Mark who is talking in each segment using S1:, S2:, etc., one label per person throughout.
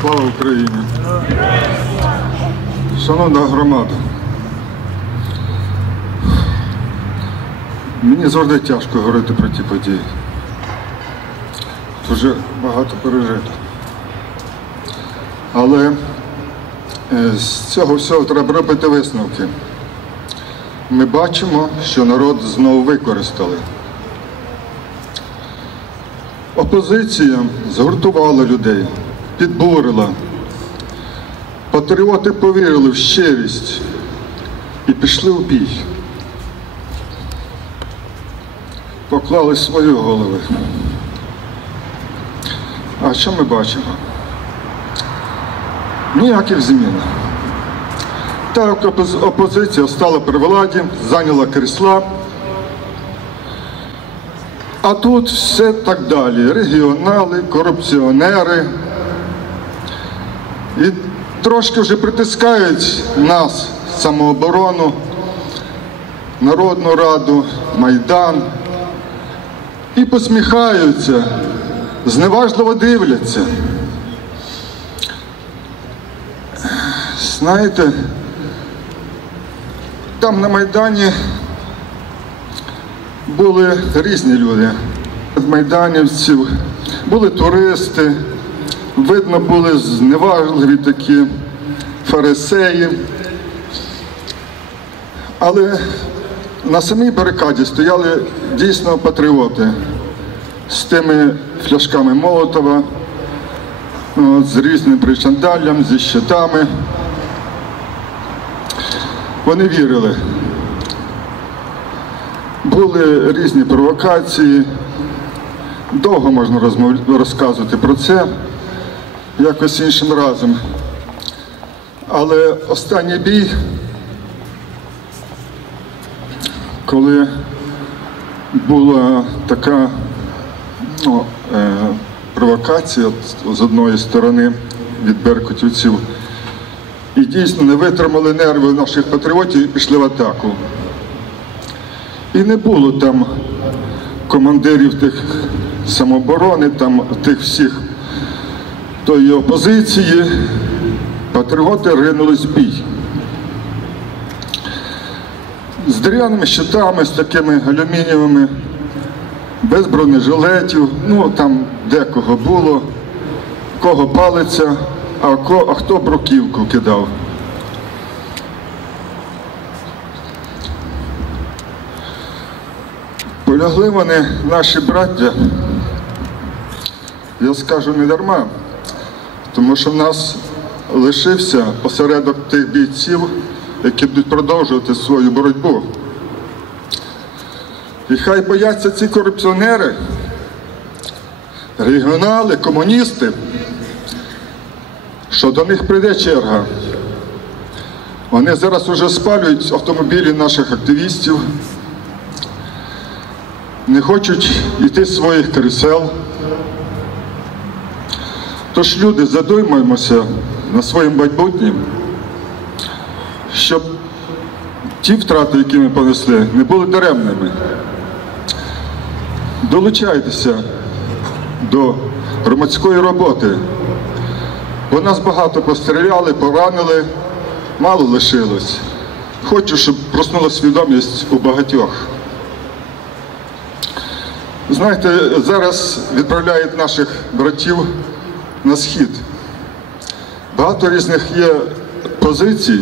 S1: Слава Україні! Шановна громада, мені завжди тяжко говорити про ті події. Дуже багато пережито. Але е, з цього всього треба робити висновки. Ми бачимо, що народ знову використали. Опозиція згуртувала людей, підбурила. Патріоти повірили в щирість і пішли в бій. Поклали свої голови. А що ми бачимо? Ніяких змін. Так опозиція стала при владі, зайняла крісла. А тут все так далі. Регіонали, корупціонери. І трошки вже притискають нас, самооборону, Народну Раду, Майдан. І посміхаються, зневажливо дивляться. Знаєте, там на Майдані були різні люди. Майданівців, були туристи, видно, були зневажливі такі фарисеї. Але на самій барикаді стояли дійсно патріоти з тими фляшками Молотова, з різним причандаллям, зі щитами. Вони вірили. Були різні провокації. Довго можна розказувати про це, якось іншим разом. Але останній бій, коли була така ну, е, провокація з- одної сторони від беркутівців, і дійсно не витримали нерви наших патріотів і пішли в атаку. І не було там командирів тих самооборони, там тих всіх тої опозиції. Патріоти ринулись в бій. З дерев'яними щитами, з такими алюмінієвими, без бронежилетів, ну там декого було, кого палиця, а, ко- а хто бруківку кидав. Полягли вони, наші браття, я скажу не дарма, тому що в нас лишився осередок тих бійців, які будуть продовжувати свою боротьбу. І хай бояться ці корупціонери, регіонали, комуністи, що до них прийде черга. Вони зараз уже спалюють автомобілі наших активістів, не хочуть йти з своїх крісел. Тож люди задумаємося на своїм майбутнім, щоб ті втрати, які ми понесли, не були даремними. Долучайтеся до громадської роботи, бо нас багато постріляли, поранили, мало лишилось. Хочу, щоб проснула свідомість у багатьох. Знаєте, зараз відправляють наших братів на схід. Багато різних є позицій,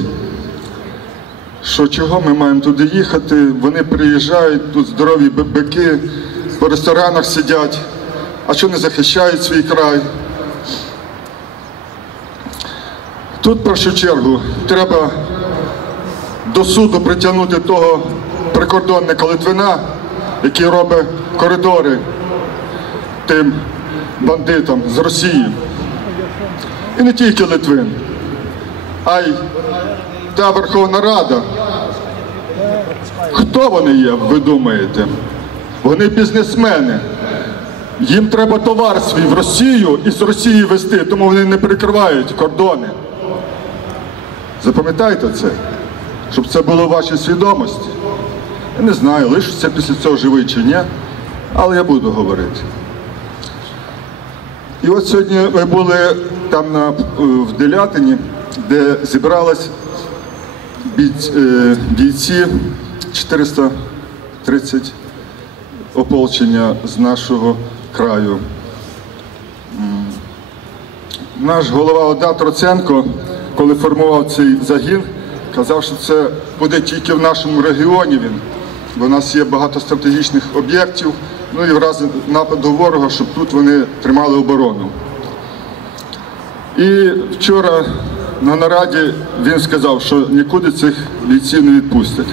S1: що чого ми маємо туди їхати. Вони приїжджають, тут здорові бики, по ресторанах сидять, а що не захищають свій край. Тут, в першу чергу, треба до суду притягнути того прикордонника Литвина, який робить коридори тим бандитам з Росії. І не тільки Литвин, а й та Верховна Рада. Хто вони є, ви думаєте? Вони бізнесмени. Їм треба товар свій в Росію і з Росії вести, тому вони не перекривають кордони. Запам'ятайте це, щоб це було в вашій свідомості. Я не знаю, лишиться після цього живий чи ні, але я буду говорити. І от сьогодні ми були там на, е, в Делятині, де зібралась е, бійці 430 ополчення з нашого краю. Наш голова ОДА Троценко, коли формував цей загін, казав, що це буде тільки в нашому регіоні він, бо в нас є багато стратегічних об'єктів, ну і в разі нападу ворога, щоб тут вони тримали оборону. І вчора на нараді він сказав, що нікуди цих бійців не відпустять.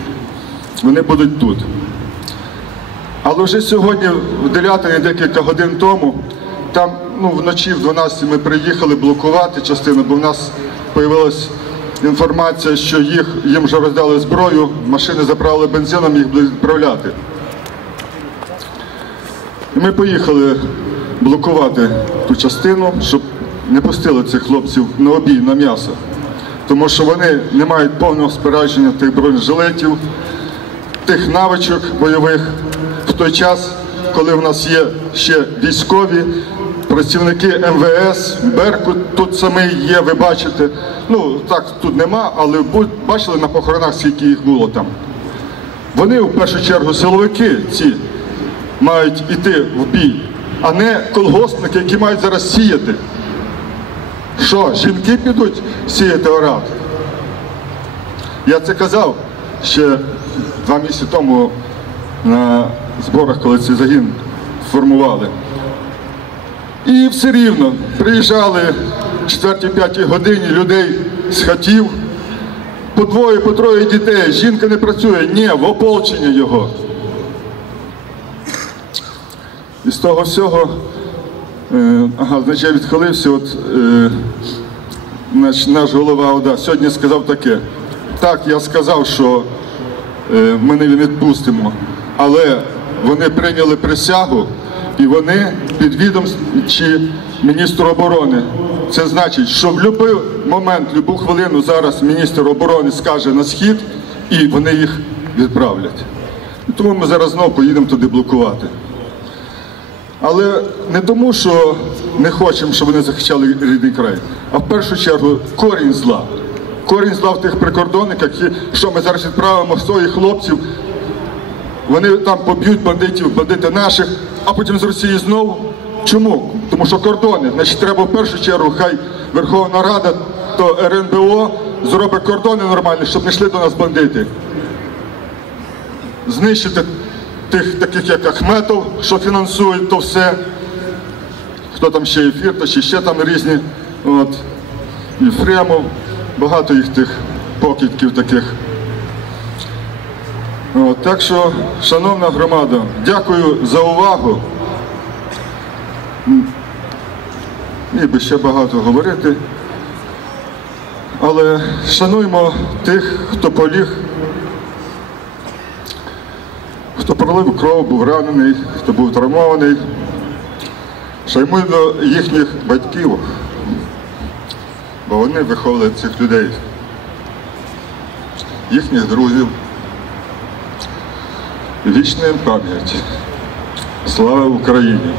S1: Вони будуть тут. Але вже сьогодні в Делятині декілька годин тому, там ну, вночі в 12 ми приїхали блокувати частину, бо в нас з'явилася інформація, що їх, їм вже роздали зброю, машини заправили бензином, їх будуть відправляти. І ми поїхали блокувати ту частину, щоб не пустили цих хлопців на обій, на м'ясо. Тому що вони не мають повного спорядження тих бронежилетів, тих навичок бойових в той час, коли в нас є ще військові, працівники МВС, Беркут тут самий є, ви бачите. Ну так тут нема, але бачили на похоронах, скільки їх було там. Вони в першу чергу силовики ці мають іти в бій, а не колгоспники, які мають зараз сіяти. Що, жінки підуть сіяти орат? Я це казав ще два місяці тому на зборах, коли цей загін формували. І все рівно приїжджали в 4-5 годині людей з хатів, по двоє, по троє дітей, жінка не працює, ні, в ополчення його. І з того всього, е, ага, значить я відхилився, от е, наш, наш голова ОДА сьогодні сказав таке. Так, я сказав, що е, ми не відпустимо, але вони прийняли присягу і вони підвідомчі міністру оборони. Це значить, що в будь-який момент, в будь-яку хвилину зараз міністр оборони скаже на схід і вони їх відправлять. Тому ми зараз знову поїдемо туди блокувати. Але не тому, що не хочемо, щоб вони захищали рідний край, а в першу чергу корінь зла. Корінь зла в тих прикордонниках, що ми зараз відправимо своїх хлопців, вони там поб'ють бандитів, бандити наших, а потім з Росії знову. Чому? Тому що кордони. Значить, треба в першу чергу, хай Верховна Рада, то РНБО зробить кордони нормальні, щоб не йшли до нас бандити знищити тих, таких як Ахметов, що фінансують то все. Хто там ще ефір, то чи ще там різні. От. Єфремов, багато їх тих покидьків таких. От, так що, шановна громада, дякую за увагу. Міг би ще багато говорити. Але шануймо тих, хто поліг хто пролив кров, був ранений, хто був травмований. Шаймуємо їхніх батьків, бо вони виховували цих людей, їхніх друзів. Вічна пам'ять. Слава Україні!